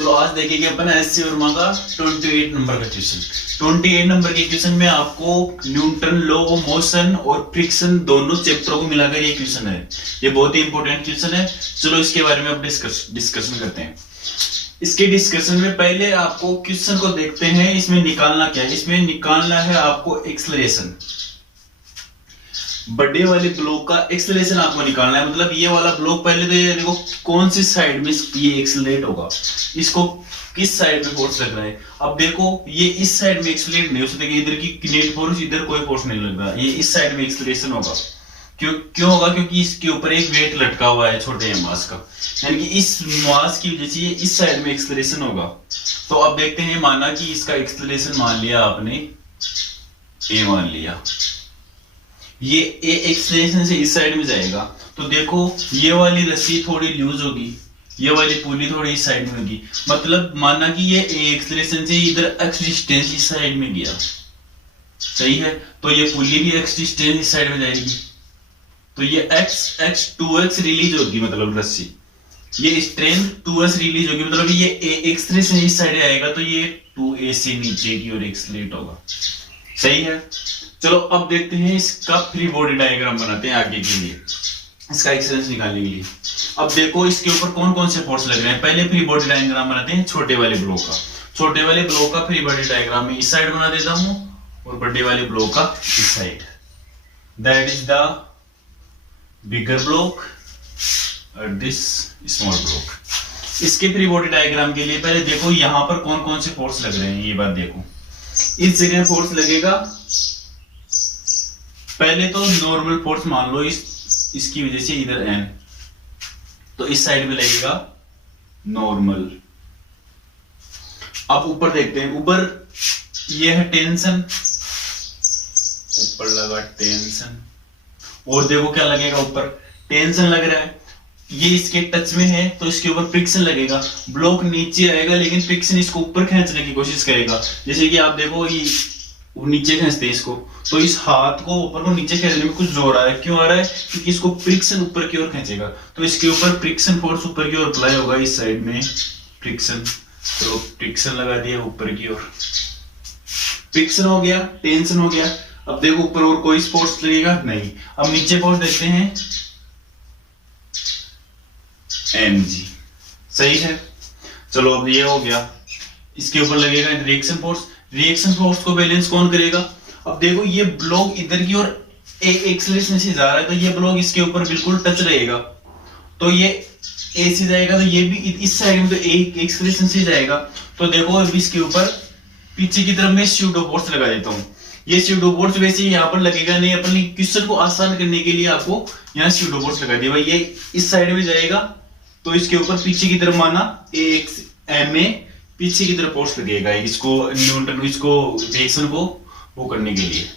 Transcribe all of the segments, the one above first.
चलो आज देखेंगे अपन एससी वर्मा का 28 नंबर का क्वेश्चन। 28 नंबर के क्वेश्चन में आपको न्यूटन लॉ ऑफ मोशन और फ्रिक्शन दोनों चैप्टरों को मिलाकर ये क्वेश्चन है। ये बहुत ही इंपॉर्टेंट क्वेश्चन है। चलो इसके बारे में अब डिस्कशन करते हैं। इसके डिस्कशन में पहले आपको क्वेश्चन को देखते हैं। इसमें निकालना क्या है? इसमें निकालना है आपको एक्सेलरेशन। बड़े वाले ब्लॉक का एक्सेलरेशन आपको निकालना है। मतलब ये वाला ब्लॉक पहले तो ये देखो कौन सी साइड में ये एक्सेलरेट होगा, इसको किस साइड में फोर्स लग रहा है। अब देखो ये इस साइड में एक्सेलरेट नहीं हो सकता, इधर की नेट फोर्स, इधर कोई फोर्स नहीं लग रहा, ये इस साइड में एक्सेलरेशन होगा। क्यों होगा? क्योंकि इसके ऊपर एक वेट लटका हुआ है छोटे मास का, यानी कि इस मास की वजह से ये इस साइड में एक्सेलरेशन होगा। तो अब देखते हैं, माना कि इसका एक्सेलरेशन मान लिया आपने ए मान लिया, ये ए एक्सेलरेशन से इस साइड में जाएगा। तो देखो ये वाली रस्सी थोड़ी लूज होगी, ये वाली पुली थोड़ी इस साइड में होगी। मतलब माना कि ये ए एक्सेलरेशन से इधर एक्स डिस्टेंस इस साइड में गया, सही है, तो ये पुली भी एक्स डिस्टेंस इस साइड में जाएगी। तो ये x 2x रिलीज होगी, मतलब रस्सी, ये स्ट्रेंथ 2s रिलीज होगी, मतलब ये ए एक्सेलरेशन इस साइड आएगा, तो ये 2a से नीचे की ओर एक्सेलरेट होगा, सही है। चलो अब देखते हैं इसका फ्री बॉडी डायग्राम बनाते हैं आगे के लिए, इसका एक्सेलरेशन निकालने के लिए। अब देखो इसके ऊपर कौन कौन से फोर्स लग रहे हैं। पहले फ्री बॉडी डायग्राम बनाते हैं छोटे वाले ब्लॉक का। छोटे वाले ब्लॉक का फ्री बॉडी डायग्राम में इस साइड बना देता हूं और बड़े वाले ब्लॉक का इस side. That is the bigger block और दिस स्मॉल ब्लॉक। इसके फ्री बॉडी डायग्राम के लिए पहले देखो यहां पर कौन कौन से फोर्स लग रहे हैं, ये बात देखो। इस जगह फोर्स लगेगा, पहले तो नॉर्मल फोर्स मान लो इसकी वजह से इधर n, तो इस साइड में लगेगा नॉर्मल। अब ऊपर देखते हैं, ऊपर ये है टेंशन, ऊपर लगा टेंशन, और देखो क्या लगेगा, ऊपर टेंशन लग रहा है, ये इसके टच में है तो इसके ऊपर फ्रिक्शन लगेगा। ब्लॉक नीचे आएगा लेकिन फ्रिक्शन इसको ऊपर खींचने की कोशिश करेगा। जैसे कि आप देखो ये नीचे खींचते हैं इसको, तो इस हाथ को ऊपर को नीचे खींचने में कुछ जोर आ रहा है। क्यों आ रहा है? क्योंकि इसको फ्रिक्शन ऊपर की ओर खींचेगा, तो इसके ऊपर फ्रिक्शन फोर्स ऊपर की ओर अप्लाई होगा, इस साइड में फ्रिक्शन। तो फ्रिक्शन लगा दिया ऊपर की ओर, फ्रिक्शन हो गया, टेंशन हो गया। अब देखो ऊपर और कोई फोर्स लगेगा नहीं। अब नीचे फोर्स देखते हैं, mg, सही है। चलो अब ये हो गया, इसके ऊपर लगेगा रिएक्शन फोर्स। रिएक्शन फोर्स को बैलेंस कौन करेगा? अब देखो ये ब्लॉक इधर की ओर ए एक्सेलरेशन से जा रहा है, तो ये ब्लॉक इसके ऊपर बिल्कुल टच रहेगा, तो ये ए से जाएगा, तो ये भी इस साइड में तो ए एक्सेलरेशन से जाएगा। तो देखो अब इसके ऊपर पीछे की तरफ मैं स्यूडो फोर्स लगा देता हूं। ये स्यूडो फोर्स वैसे यहाँ पर लगेगा नहीं, अपने क्वेश्चन को आसान करने के लिए आपको यहाँ स्यूडो फोर्स लगा दिया। भाई ये इस साइड में जाएगा, तो इसके ऊपर पीछे की तरफ माना एम ए पीछे की तरफ फोर्स लगेगा, इसको न्यूटन इसको रिएक्शन को वो करने के लिए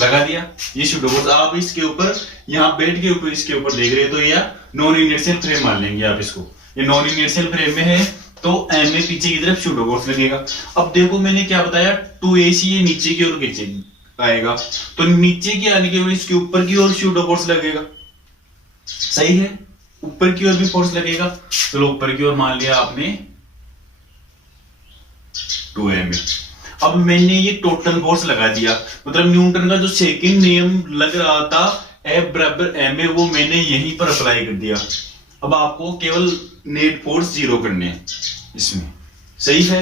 लगा दिया। ये स्यूडो फोर्स आप इसके ऊपर यहाँ बेड के ऊपर इसके ऊपर देख रहे हो, तो यह नॉन इनर्शियल फ्रेम मान लेंगे आप इसको। ये नॉन इनर्शियल फ्रेम में है, तो एम ए पीछे की तरफ स्यूडो फोर्स लगेगा। अब देखो मैंने क्या बताया, 2ac ये नीचे की ओर खींचे आएगा, तो नीचे की आने के बाद इसके ऊपर की ओर स्यूडो फोर्स लगेगा, सही है। ऊपर की ओर भी फोर्स लगेगा, चलो ऊपर की ओर मान लिया आपने 2ma। अब मैंने ये टोटल फोर्स लगा दिया, मतलब न्यूटन का जो सेकंड नियम लग रहा था F बराबर ma, वो मैंने यहीं पर अप्लाई कर दिया। अब आपको केवल नेट फोर्स जीरो करने हैं इसमें, सही है।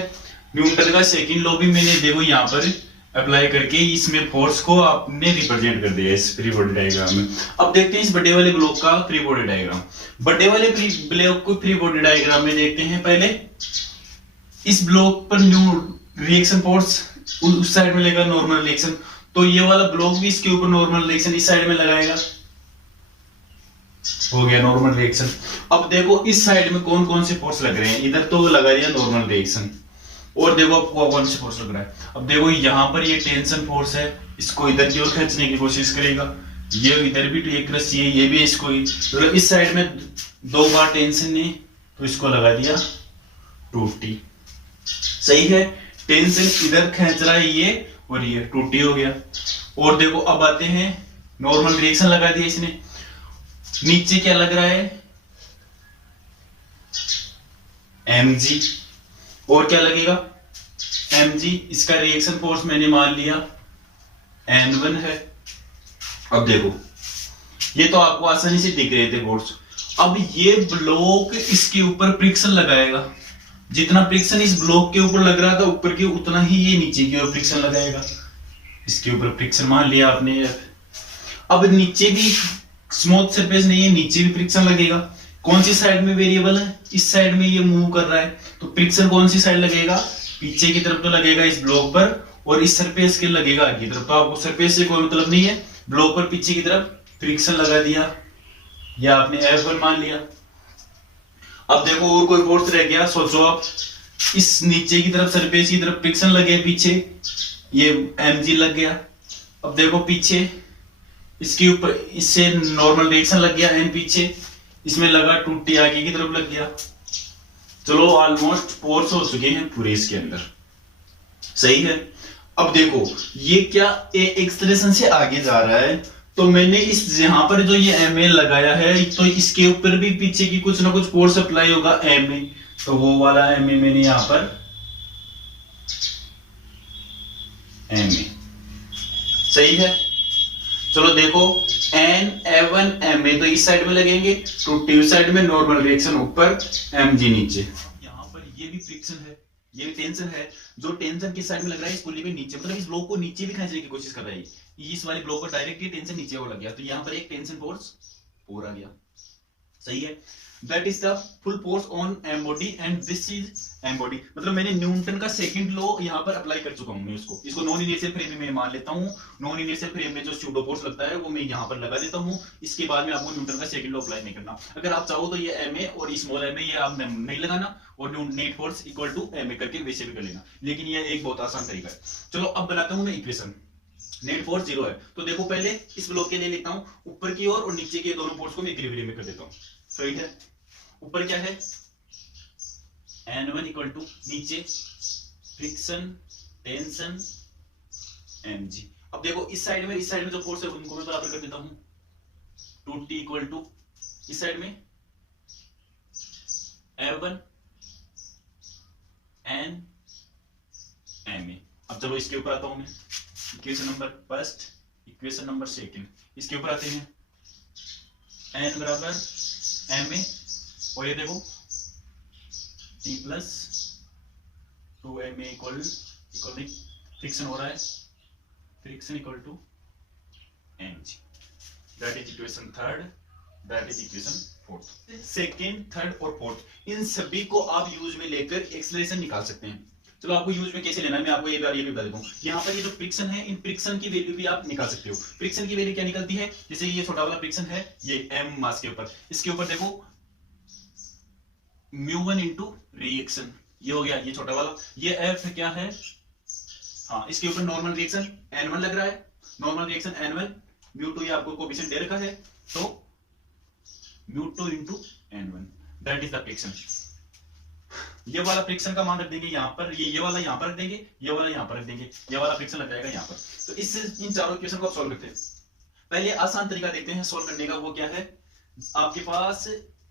न्यूटन का सेकंड लॉ भी मैंने देखो यहाँ पर अप्लाई करके इसमें फोर्स को आपने रिप्रेजेंट कर दिया इस फ्री बॉडी डायग्राम में। अब देखते हैं इस बड़े वाले ब्लॉक का फ्री बॉडी डायग्राम। बड़े वाले ब्लॉक को फ्री बॉडी डायग्राम में देखते हैं। पहले इस ब्लॉक पर रिएक्शन फोर्स उस साइड में लगेगा नॉर्मल रिएक्शन, तो ये वाला ब्लॉक भी इसके ऊपर नॉर्मल रिएक्शन इस साइड में लगाएगा, हो गया नॉर्मल रिएक्शन। अब देखो इस साइड में कौन कौन से फोर्स लग रहे हैं, इधर तो लगा दिया नॉर्मल रिएक्शन, और देखो आपको कौन से फोर्स लग रहा है। अब देखो यहाँ पर ये टेंशन फोर्स है, इसको इधर की ओर खींचने की कोशिश करेगा, ये इधर भी तो एक रस्सी है, ये भी इसको तो इस साइड में दो बार टेंशन है, तो इसको लगा दिया 2t, सही है। टेंशन इधर खींच रहा है ये, और ये 2t हो गया। और देखो अब आते हैं, नॉर्मल रिएक्शन लगा दिया इसने, नीचे क्या लग रहा है mg, और क्या लगेगा mg, इसका रिएक्शन फोर्स मैंने मान लिया n1 है। अब देखो ये तो आपको आसानी से दिख रहे थे फोर्स। अब ये ब्लॉक इसके ऊपर फ्रिक्शन लगाएगा, जितना फ्रिक्शन इस ब्लॉक के ऊपर लग रहा था ऊपर के, उतना ही ये नीचे की ओर फ्रिक्शन लगाएगा। इसके ऊपर फ्रिक्शन मान लिया आपने। अब नीचे भी स्मूथ सरफेस नहीं है, नीचे भी फ्रिक्शन लगेगा। कौन सी साइड में वेरिएबल है, इस साइड में ये मूव कर रहा है, तो फ्रिक्शन कौन सी साइड लगेगा, पीछे की तरफ तो लगेगा इस ब्लॉक पर, और इस सरफेस के लगेगा आगे की तरफ। तो आपको सरफेस से कोई मतलब नहीं है, ब्लॉक पर पीछे की तरफ फ्रिक्शन लगा दिया, या आपने F1 मान लिया। अब देखो और कोई फोर्स रह गया, सोचो आप, इस नीचे की तरफ सरफेस की तरफ फ्रिक्शन लगे पीछे, ये mg लग गया। अब देखो पीछे इसके ऊपर इससे नॉर्मल रिएक्शन लग गया n पीछे, इसमें लगा 2t आगे की तरफ लग गया। चलो ऑलमोस्ट फोर्स हो चुके हैं पूरे इसके अंदर, सही है। अब देखो ये क्या एक्सलेशन से आगे जा रहा है, तो मैंने इस यहां पर जो ये ma लगाया है, तो इसके ऊपर भी पीछे की कुछ ना कुछ फोर्स अप्लाई होगा ma, तो वो वाला ma मैंने यहां पर ma, सही है। चलो देखो n F1 ma तो इस साइड में लगेंगे, तो टी साइड में नॉर्मल रिएक्शन ऊपर mg नीचे। यहाँ पर ये भी फ्रिक्शन है, ये भी टेंशन है, जो टेंशन किस साइड में लग रहा है, इस पुल्ली पे नीचे, मतलब इस ब्लॉक को नीचे भी खींचने की कोशिश कर रहा है। इस वाले ब्लॉक पर डायरेक्ट ये टेंशन नीचे को लग गया, तो यहाँ पर एक टेंशन फोर्स और आ गया, सही है। That is the full force on M body and this is M body. मतलब मैंने न्यूटन का सेकंड लॉ यहाँ पर अप्लाई कर चुका हूँ मैं इसको नॉन इनर्शियल फ्रेम में मान लेता हूँ। नॉन इनर्शियल फ्रेम में जो स्यूडो फोर्स लगता है वो मैं यहाँ पर लगा देता हूँ। इसके बाद में आपको न्यूटन का सेकंड लॉ अप्लाई नहीं करना। अगर आप चाहो तो ये एम ए और स्मॉल एम ए ये आप नहीं लगाना, और net force equal to M A करके वैसे भी कर लेना, लेकिन ये एक बहुत आसान तरीका है। चलो अब बनाता हूँ मैं इक्वेशन। नेट फोर्स 0 है, तो देखो पहले इस ब्लॉक के लिए लेता हूँ ऊपर की ओर और नीचे के दोनों फोर्स को मैं इक्विलिब्रियम में कर देता हूँ, सही है। ऊपर क्या है N1 इक्वल टू नीचे फ्रिक्शन टेंशन mg। अब देखो इस साइड में जो फोर्स है उनको मैं बराबर कर देता हूं, 2t इक्वल टू इस साइड में F1 n ma। अब चलो इसके ऊपर आता हूं मैं, equation number first, equation number second, इसके ऊपर आते हैं। n बराबर ma, और ये देखो t plus 2ma equal friction हो रहा है, friction equal to mg। That is equation third, that is equation fourth. Second, third और फोर्थ इन सभी को आप यूज में लेकर एक्सेलरेशन निकाल सकते हैं। चलो आपको यूज में कैसे लेना है मैं आपको ये भी बता देता हूँ। यहाँ पर ये जो फ्रिक्शन है, इन फ्रिक्शन की वैल्यू भी आप निकाल सकते हो। फ्रिक्शन की वैल्यू क्या निकलती है, जैसे ये छोटा वाला फ्रिक्शन है, ये m मास के ऊपर, इसके ऊपर देखो μ1 इंटू रिएक्शन, ये हो गया ये छोटा वाला। ये f क्या है, हाँ इसके ऊपर नॉर्मल रिएक्शन n1 लग रहा है, नॉर्मल रिएक्शन n1, μ2 ये आपको कोएफिशिएंट दे रखा है, तो μ2 into n1 that is the friction. ये वाला फ्रिक्शन का मान रख देंगे यहाँ पर, ये वाला यहाँ पर रख देंगे, ये वाला यहाँ पर रख देंगे, ये वाला फ्रिक्शन लग जाएगा यहाँ पर। तो इससे इन चारों इक्वेशन को सॉल्व करते हैं। पहले आसान तरीका देखते हैं सॉल्व करने का, वो क्या है आपके पास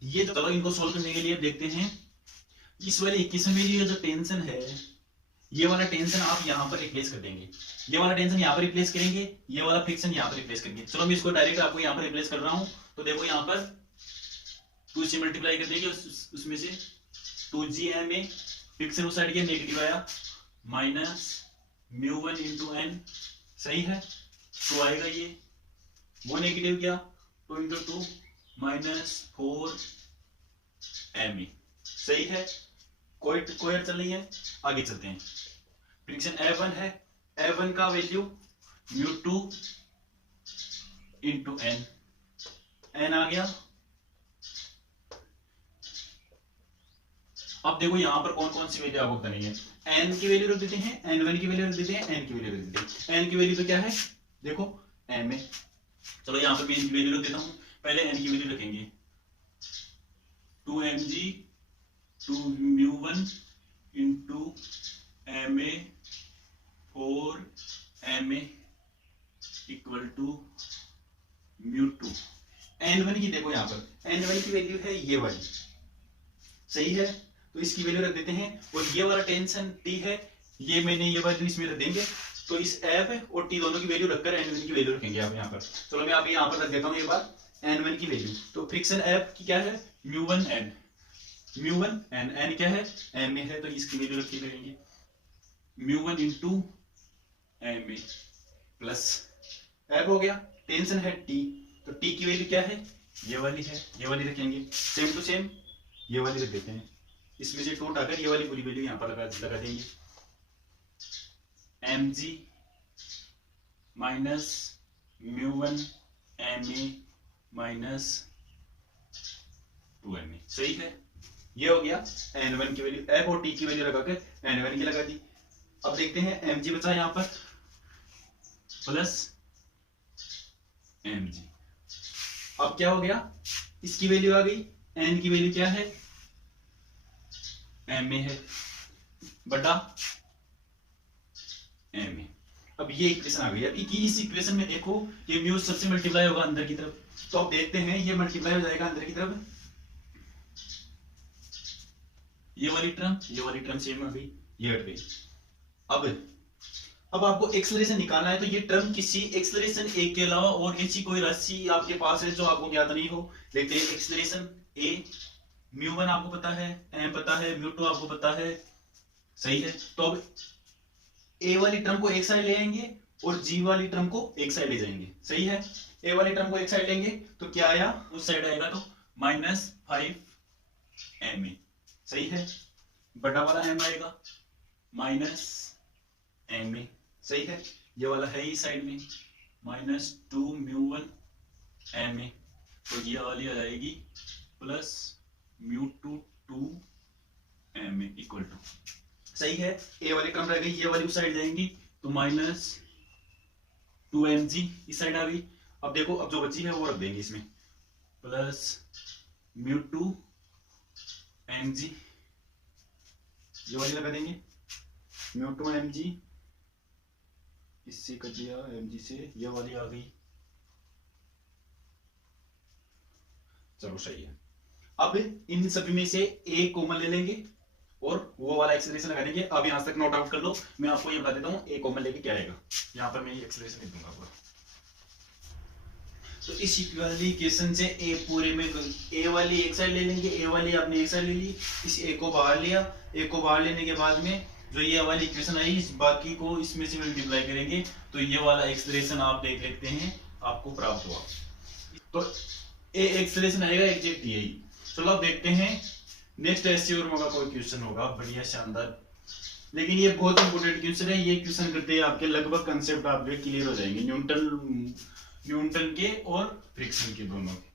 ये। चलो इनको सॉल्व करने के लिए देखते हैं इस वाले इक्वेशन में ये जो टेंशन है, ये वाला टेंशन आप यहाँ पर रिप्लेस कर देंगे, ये वाला टेंशन यहाँ पर रिप्लेस करेंगे, ये वाला फ्रिक्शन यहाँ पर रिप्लेस करेंगे। चलो मैं इसको डायरेक्ट आपको यहाँ पर रिप्लेस कर रहा हूँ, तो देखो यहाँ पर 2 से मल्टीप्लाई कर देंगे, उसमें से 2gma फ्रिक्शन उस साइड के नेगेटिव आया, माइनस μ1 इंटू n, सही है। तो आएगा ये वो नेगेटिव क्या 2 इंटू 2 माइनस 4ma, सही है। कोई चल रही है, आगे चलते हैं। फ्रिक्शन F1 है, F1 का वैल्यू μ2 इंटू n आ गया। अब देखो यहां पर कौन कौन सी वैल्यू आपको बतानी है। n की वैल्यू रख देते हैं, n1 की वैल्यू रख देते हैं, n की वैल्यू रख देते हैं। n की वैल्यू तो क्या है देखो ma। चलो यहां पर मैं n की वैल्यू रख देता हूं। पहले n की वैल्यू रखेंगे 2mg 2μ1 into ma 4ma equal to μ2। n1 की देखो यहां पर n1 की वैल्यू है ये वाली, सही है। तो इसकी वैल्यू रख देते हैं। और ये वाला टेंशन टी है, ये मैंने ये वैल्यू इसमें रख देंगे। तो इस एफ और टी दोनों की वैल्यू रखकर एन की वैल्यू रखेंगे आप यहाँ पर। चलो मैं अभी यहाँ पर रख देता हूँ एक बार एन की वैल्यू। तो फ्रिक्शन एफ की क्या है, म्यू1 एन, म्यू1 एन, एन क्या है एम ए है, तो इसकी वैल्यू रखी करेंगे म्यू1 into M A plus F हो गया, टेंशन है टी, तो टी की वैल्यू क्या है ये वाली है, ये वाली रखेंगे। सेम टू सेम ये वाली रख देते हैं, इसमें से 2 उठाकर ये वाली पूरी वैल्यू यहाँ पर लगा देंगे। एम जी माइनस म्यू1 M A minus 2 M A, सही है। ये हो गया n1 की वैल्यू, f और t की वैल्यू लगाकर n1 की लगा दी। अब देखते हैं mg बचा यहां पर प्लस mg। अब क्या हो गया, इसकी वैल्यू आ गई, n की वैल्यू क्या है ma है बटा ma। अब ये इक्वेशन आ गई। अब इस इक्वेशन में देखो ये म्यू सबसे मल्टीप्लाई होगा अंदर की तरफ, तो अब देखते हैं ये मल्टीप्लाई हो जाएगा अंदर की तरफ, ये वाली टर्म सेम हो गई, ये हट गई। अब आपको एक्सेलरेशन निकालना है, तो ये टर्म किसी एक्सेलरेशन ए के अलावा और ऐसी कोई राशि आपके पास है जो आपको ज्ञात नहीं हो। लेते हैं एक्सेलरेशन ए, म्यू1 आपको पता है, एम पता है, म्यू2 आपको पता है, सही है। तो अब ए वाली टर्म को एक साइड ले आएंगे और जी वाली टर्म को एक साइड ले जाएंगे, सही है। ए वाली टर्म को एक साइड लेंगे तो क्या आया, उस साइड आएगा तो -5 ma, सही है। बटा वाला m आएगा -ma, सही है। ये वाला है ही साइड में -2 म्यू1 ma, तो ये वाली आ जाएगी प्लस म्यू2 2 ma इक्वल टू, सही है। ए वाली टर्म रह गई, ये वाली उस साइड जाएंगी तो -2 mg इस साइड आ गई। अब देखो अब जो बची है वो रख देंगे इसमें, प्लस म्यू2 mg, ये वाली लगा देंगे म्यू2 mg, इससे कट दिया mg से, ये वाली आ गई। चलो सही है। अब इन सभी में से एक कॉमन ले लेंगे और वो वाला एक्सेलरेशन लगा देंगे। अब यहां तक नोट आउट कर लो, मैं आपको ये बता देता हूं एक कॉमन लेके क्या आएगा। यहां पर मैं ये एक्सेलरेशन लिख दूंगा पूरा। तो इस वाली इक्वेशन से ए पूरे में ए वाली एक साइड ले लेंगे, ए वाली आपने एक साइड ले ली, इस ए को बाहर लिया, ए को बाहर लेने के बाद में जो ये वाली इक्वेशन आई इस बाकी को इसमें से मल्टीप्लाई करेंगे, तो ये वाला एक्सेलरेशन आप देख लेते हैं आपको प्राप्त हुआ। तो ए एक्सेलरेशन आएगा एग्जैक्ट यही। चलो अब देखते हैं नेक्स्ट ऐसे और का कोई क्वेश्चन होगा बढ़िया शानदार, लेकिन ये बहुत इंपोर्टेंट क्वेश्चन है। ये क्वेश्चन करते हैं आपके लगभग कंसेप्ट आपके क्लियर हो जाएंगे, न्यूटन के और फ्रिक्शन के दोनों के।